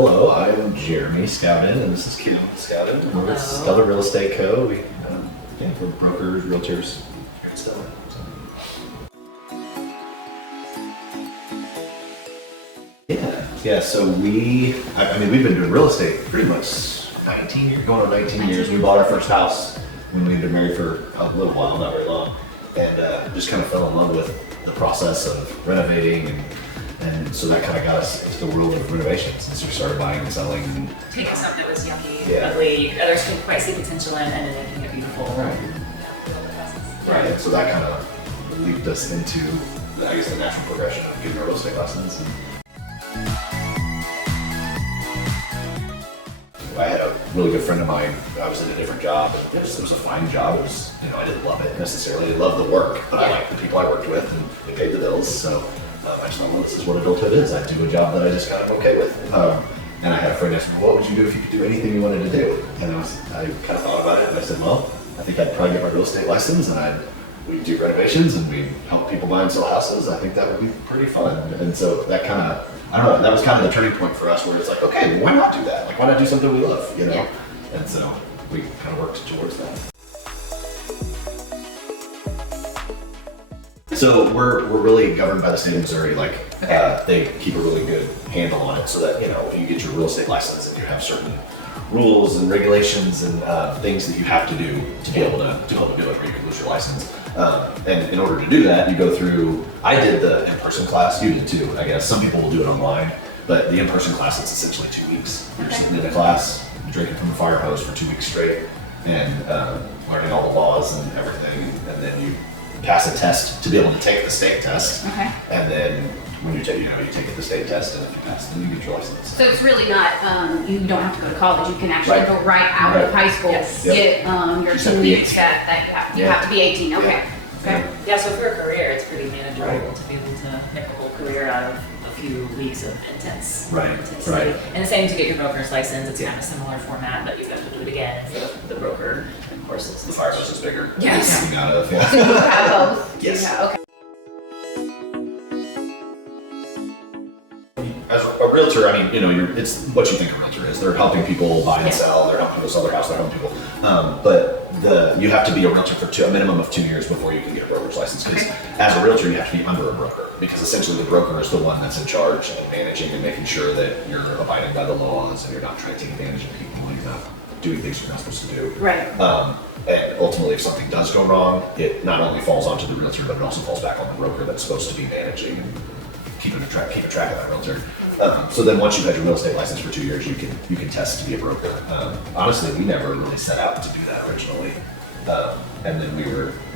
Hello, I'm Jeremy Scowden, and this is Kim Scowden. We're with Stellar Real Estate Co. We're brokers, realtors here at Stellar. Yeah. So we've been doing real estate pretty much 19 years, going on 19 years. We bought our first house when we'd been married for a little while, not very long, and just kind of fell in love with the process of renovating and so that kind of got us into the world of renovations since we started buying and selling. And taking something that was yucky, ugly, others couldn't quite see potential in, and then making it beautiful. Right. Right. And so that kind of leaped us into, I guess, the natural progression of getting our real estate license. I had a really good friend of mine. I was in a different job, and it was a fine job. It was, I didn't love it necessarily. I didn't love the work, but I liked the people I worked with, and it paid the bills. So I just thought, well, this is what adulthood is. I do a job that I just kind of okay with. And I had a friend ask me, what would you do if you could do anything you wanted to do? And I kind of thought about it, and I said, well, I think I'd probably get my real estate license, and we'd do renovations, and we'd help people buy and sell houses. I think that would be pretty fun. And so that kind of, I don't know, that was kind of the turning point for us, where it's like, okay, well, why not do that? Like, why not do something we love, Yeah. And so we kind of worked towards that. So we're really governed by the state of Missouri. They keep a really good handle on it, so that if you get your real estate license and you have certain rules and regulations and things that you have to do to be able to do it, or you can lose your license. And in order to do that, you go through. I did the in-person class. You did too, I guess. Some people will do it online, but the in-person class, it's essentially 2 weeks. You're sitting in a class, drinking from a fire hose for 2 weeks straight, and learning all the laws and everything, and then you pass a test to be able to take the state test. Okay. And then when you take the state test, and if you pass, then you get your license. So it's really not, you don't have to go to college. You can actually go right out of high school, Yes. get your 2 weeks that you have to be 18. Okay. Okay. Yeah, so for a career, it's pretty manageable to be able to make a whole career out of a few weeks of intensity. Right. And the same to get your broker's license. It's kind of a similar format, but you have to do it again for the broker courses. The fire hose is bigger. Yes. Coming out of, So you have both. Yes. Okay. As a realtor, it's what you think a realtor is. They're helping people buy and sell. They're helping people sell their house. They're helping people. But you have to be a realtor for a minimum of 2 years before you can get a broker's license. Because as a realtor, you have to be under a broker, because essentially the broker is the one that's in charge and managing and making sure that you're abiding by the laws and you're not trying to take advantage of people and you're not doing things you're not supposed to do. Right. And ultimately, if something does go wrong, it not only falls onto the realtor, but it also falls back on the broker that's supposed to be managing and keeping a track of that realtor. So then once you've had your real estate license for 2 years, you can test to be a broker. Honestly, we never really set out to do that originally. And then we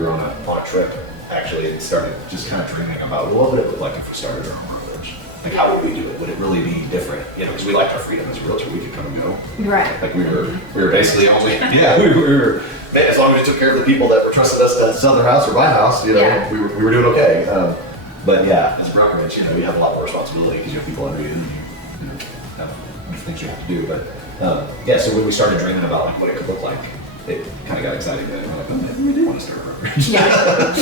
were on a trip actually, and started just kind of dreaming about, well, what would it look like if we started our own brokerage? Like, how would we do it? Would it really be different? Because we liked our freedom as a realtor. We could come and go. Right. Like we were basically only we were man, as long as we took care of the people that were trusted us to sell their house or buy a house, we were doing okay. But yeah, as a brokerage, you have a lot more responsibility because you have people under you, and you have things you have to do. But so when we started dreaming about what it could look like, it kind of got exciting. And we're like, oh, maybe we do want to start a brokerage. Yeah.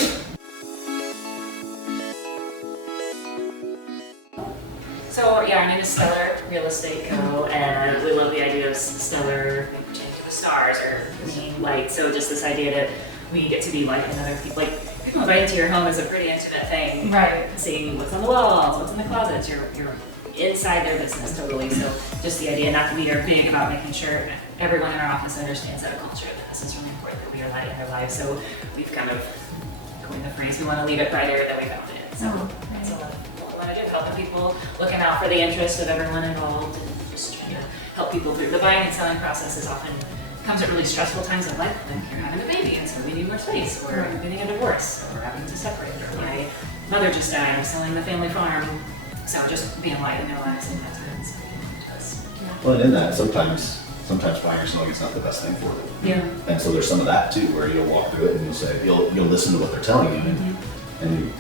So our name is Stellar Real Estate Co. And we love the idea of stellar, changing the stars or being light. So just this idea that we get to be light in other people. Like, people invite into your home is a pretty intimate thing. Right. Seeing what's on the walls, what's in the closets, you're inside their business totally. So just the idea, not that we are big about making sure everyone in our office understands that a culture that this is really important, that we are light in their lives. So we've kind of coined the phrase, we want to leave it brighter than we found it. So that's a lot of what we want to do, helping people, looking out for the interest of everyone involved, and just trying to help people through the buying and selling process. Is often comes at really stressful times of life, like you're having a baby and so we need more space, or you're getting a divorce, or having to separate, or my mother just died, I'm selling the family farm. So just being light in their lives and that's good. Well, and in that, sometimes buying or selling is not the best thing for them. Yeah. And so there's some of that too, where you'll walk through it and you'll listen to what they're telling you, and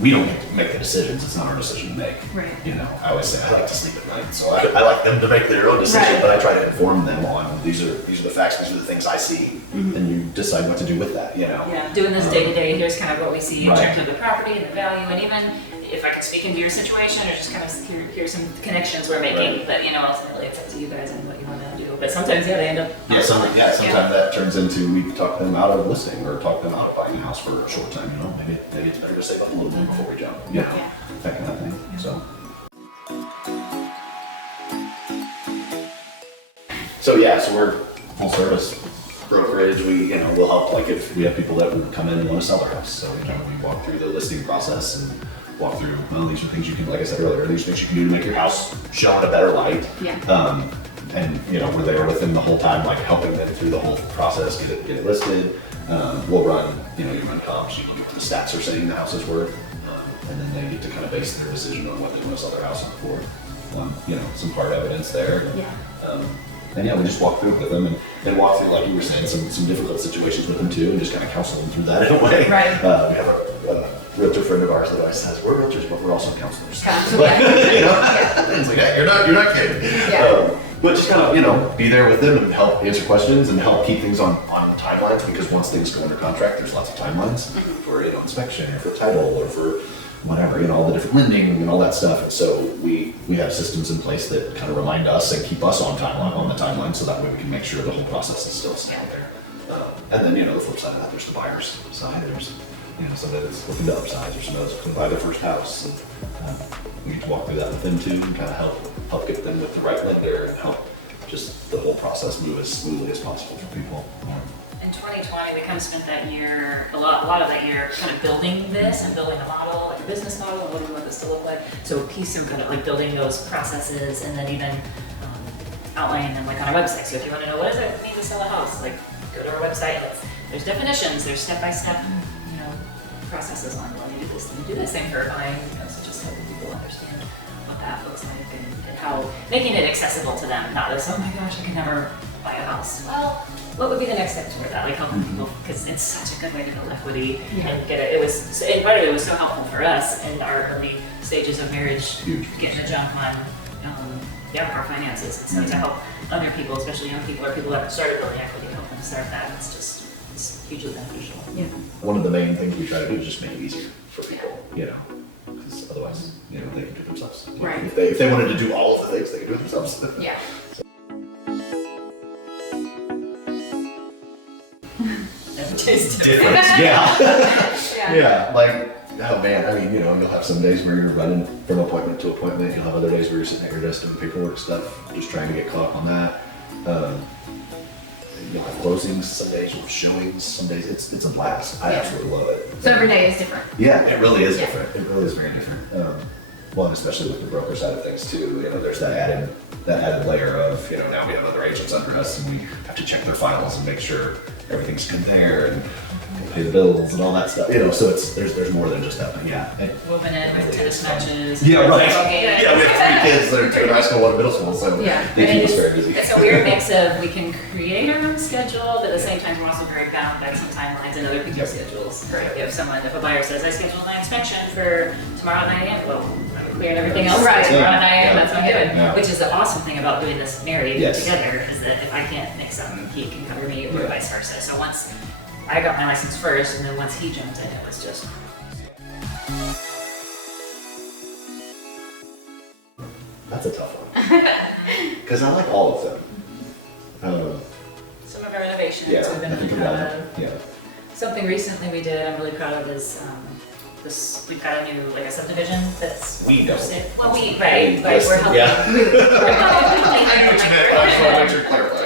we don't get to make the decisions. It's not our decision to make. Right. I always say I like to sleep at night, so I like them to make their own decision, but I try to inform them on these are the facts, these are the things I see, and decide what to do with that, you know? Yeah, doing this day to day, here's kind of what we see in Right. terms of the property and the value, and even if I can speak into your situation or just kind of here's some connections we're making, Right. but you know, ultimately it's up to you guys and what you want to do. But sometimes, yeah, they end up. Sometimes that turns into we talk them out of listing or talk them out of buying a house for a short time, you know? Maybe it's better to save up a little bit before we jump, you know? Yeah. That kind of thing, So yeah, so we're full service brokerage. We'll help, like if we have people that would come in and want to sell their house. So, we walk through the listing process and walk through, well, these are things you can, like I said earlier, these are things you can do to make your house show in a better light. Yeah. And, we're there with them the whole time, like helping them through the whole process, get it listed. We'll run, you run comps, you look what the stats are saying the house is worth. And then they get to kind of base their decision on what they want to sell their house for. Some hard evidence there. Yeah. And yeah, we just walk through it with them and walk through, like you were saying, some difficult situations with them too, and just kind of counsel them through that in a way. Right. We have a realtor friend of ours that always says, we're realtors, but we're also counselors. Counselor, It's like, hey, you're not kidding. Yeah. But just kind of, be there with them and help answer questions and help keep things on timelines, because once things go under contract, there's lots of timelines for, inspection or for title or for whatever, all the different lending and all that stuff. And so we have systems in place that kind of remind us and keep us on the timeline, so that way we can make sure the whole process is still staying there. And then, the flip side of that, there's the buyer's side. There's, somebody that's looking to upsize or somebody that's looking to buy their first house. And we get to walk through that with them too and kind of help get them with the right lender and help just the whole process move as smoothly as possible for people. In 2020, we kind of spent that year, a lot of that year, kind of building this and building a model, like a business model, and what do we want this to look like. So a piece of kind of like building those processes, and then even outlining them like on our website. So if you want to know what does it mean to sell a house, like go to our website. There's definitions, there's step-by-step, processes on when you do this, and you do the same for buying. So just helping people understand what that looks like and how making it accessible to them, not as, oh my gosh, I can never buy a house. Well, what would be the next step toward that? Like helping people, because it's such a good way to build equity and get it. It was so helpful for us in our early stages of marriage, getting the jump on our finances. And so to help other people, especially young people or people that have started building equity, help them start that. It's hugely beneficial. Yeah. One of the main things we try to do is just make it easier for people, because otherwise, they can do it themselves. Right. If they wanted to do all of the things, they could do it themselves. Yeah. Difference, yeah. Like, oh man, I mean, you'll have some days where you're running from appointment to appointment. You'll have other days where you're sitting at your desk doing paperwork stuff, just trying to get caught up on that. You'll have closings some days, with showings some days. It's a blast. I absolutely love it. So every day is different. Yeah, it really is different. It really is very different. Well, and especially with the broker side of things too. There's that added layer of, now we have other agents under us and we have to check their files and make sure everything's good there and pay the bills and all that stuff. So there's more than just that. But yeah. Woven in with tennis matches. Yeah, right. Yeah, Yeah, we have 3 kids that are 2 in high school, 1 in middle school, so they keep us very busy. It's a weird mix of we can create our own schedule, but at the same time we're also very bound by some timelines and other people's schedules. If a buyer says, I scheduled my inspection for tomorrow at 9 a.m., well, I'm clearing everything else Right. tomorrow at 9 a.m., that's what I'm doing. Yeah. Which is the awesome thing about doing this married Yes. together, is that if I can't make something, he can cover me or vice versa. So once I got my license first, and then once he jumped in, it was just. That's a tough one. Because I like all of them. Some of our innovations Yeah, we've been I think really about proud it. of. Yeah. Something recently we did, I'm really proud of, is we've got a new, like a subdivision that's. We don't. Well, right, Yes, we're helping. yeah. We're helping. I know what you meant. I just want to make sure to clarify.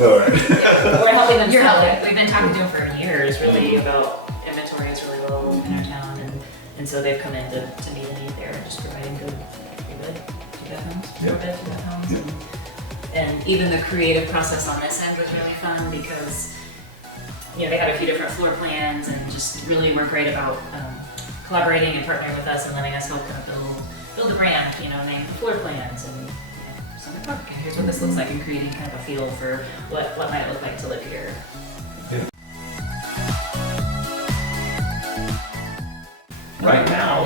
All right. We're helping them You're sell helping. it. We've been talking to them for years, really, about inventory is really low in our town, and so they've come in to meet a need there, and just providing good 2-bed homes, 4-bed 2-bed homes. And even the creative process on this end was really fun because, they had a few different floor plans and just really were great about collaborating and partnering with us and letting us help kind of build the brand, name floor plans and so I'm like, okay, here's what this looks like, and creating kind of a feel for what might it look like to live here. Right now,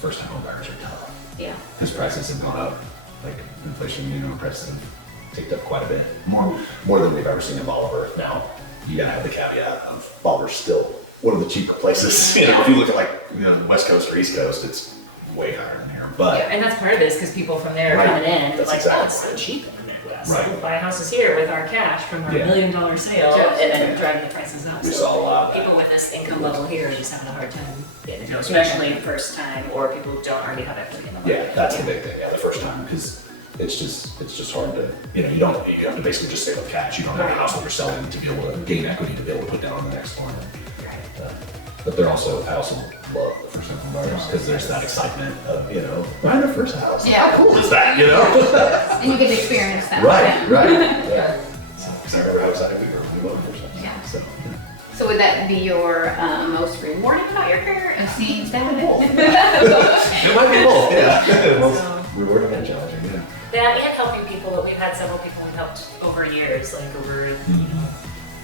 first-time home buyers are tough. Yeah. Because prices have gone up, like inflation, prices have ticked up quite a bit, more than we've ever seen in Bolivar. Now, you gotta have the caveat of Bolivar's still one of the cheaper places. You know, if you look at like the West Coast or East Coast, it's way higher than here. But Yeah, and that's part of this because people from there are Right. coming in, That's like, exactly oh, it's so cheap in the Midwest. Right. We'll buy houses here with our cash from our Yeah. $1 million sale, and then driving the prices up. we So saw a lot of that. people with this income level here are just having a hard time getting it, especially first time or people who don't already have equity in the market. Yeah, that's the big thing. Yeah, the first time, because it's just hard to, you have to basically just save up cash. You don't have a house that you're selling to be able to gain equity to be able to put down on the next one. But I also love the first time home buyers because there's that excitement of, buying their first house. Yeah. How cool is that, And you get to experience that. Right. Yeah. Because I remember how excited we were when we bought the first house. Yeah. So, So would that be your most rewarding about your career? Of seeing that? it might be both, yeah. Most So- rewarding and challenging, yeah. That and helping people, we've had several people we've helped over years, like over,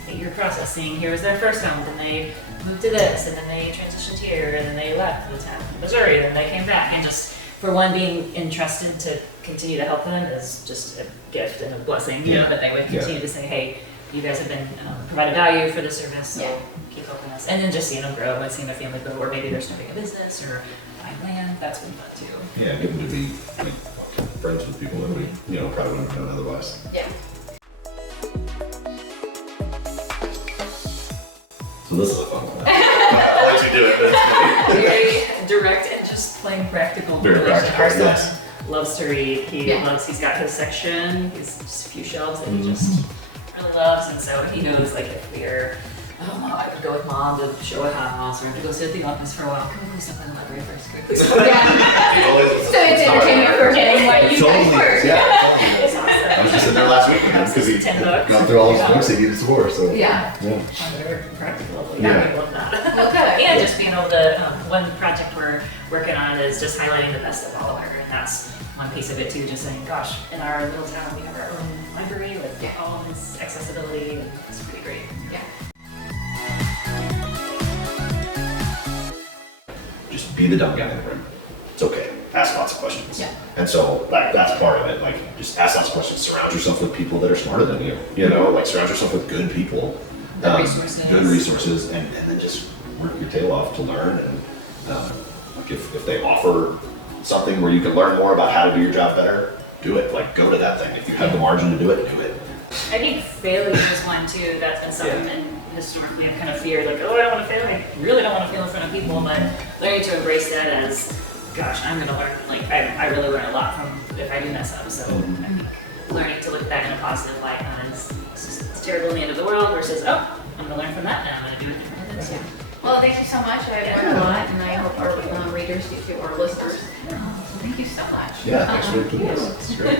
8-year process, seeing here was their first home, then they moved to this, and then they transitioned here, and then they left the town of Missouri, and then they came back, and just for one being entrusted to continue to help them is just a gift and a blessing, Yeah. but they would Yeah. continue to say, hey, you guys have been provided value for the service, so Yeah. keep helping us, and then just seeing them grow and seeing their family grow, or maybe they're starting a business or buying land, that's been fun too. Yeah, getting to be friends with people that we, probably wouldn't have known otherwise. Yeah. So this is a fun one. I'll let you do it, but it's Very direct and just plain practical. Very practical, Our son yes. loves to read. He's got his section, he's just a few shelves that he just really loves, and so he knows, like, if we're, I don't know, I could go with mom to show a house, or I have to go sit at the office for a while. Can we please stop in the library first? Can we please stop in the library? So it's entertainment for him while you guys work. It's awesome. I was just in there last week because he 10 books. gone through all his books he needed some more, so. Yeah. Very practical. Yeah. I love that. Okay. And just being able to, one project we're working on is just highlighting the best of Bolivar, and that's one piece of it too, just saying, gosh, in our little town, we have our own library with all this accessibility, and it's pretty great. Yeah. Just be the dumb guy in the room. It's okay. Ask lots of questions. Yeah. And so that's part of it. Like, just ask lots of questions. Surround yourself with people that are smarter than you. Like surround yourself with good people. Good resources. Good resources, and then just work your tail off to learn. And like if they offer something where you can learn more about how to do your job better, do it. Like, go to that thing. If you have the margin to do it, do it. I think failure is one too, that's been something that historically I've kind of feared, like, oh, I don't want to fail, I really don't want to fail in front of people, but learning to embrace that as, gosh, I'm going to learn, like, I really learn a lot from if I do mess up, so I think learning to look back in a positive light on it's terrible in the end of the world versus, oh, I'm going to learn from that now, I'm going to do it differently. So, Well, thank you so much. I learned a lot, and I hope our readers do too, our listeners. So thank you so much. Yeah, thanks for doing this. It's great.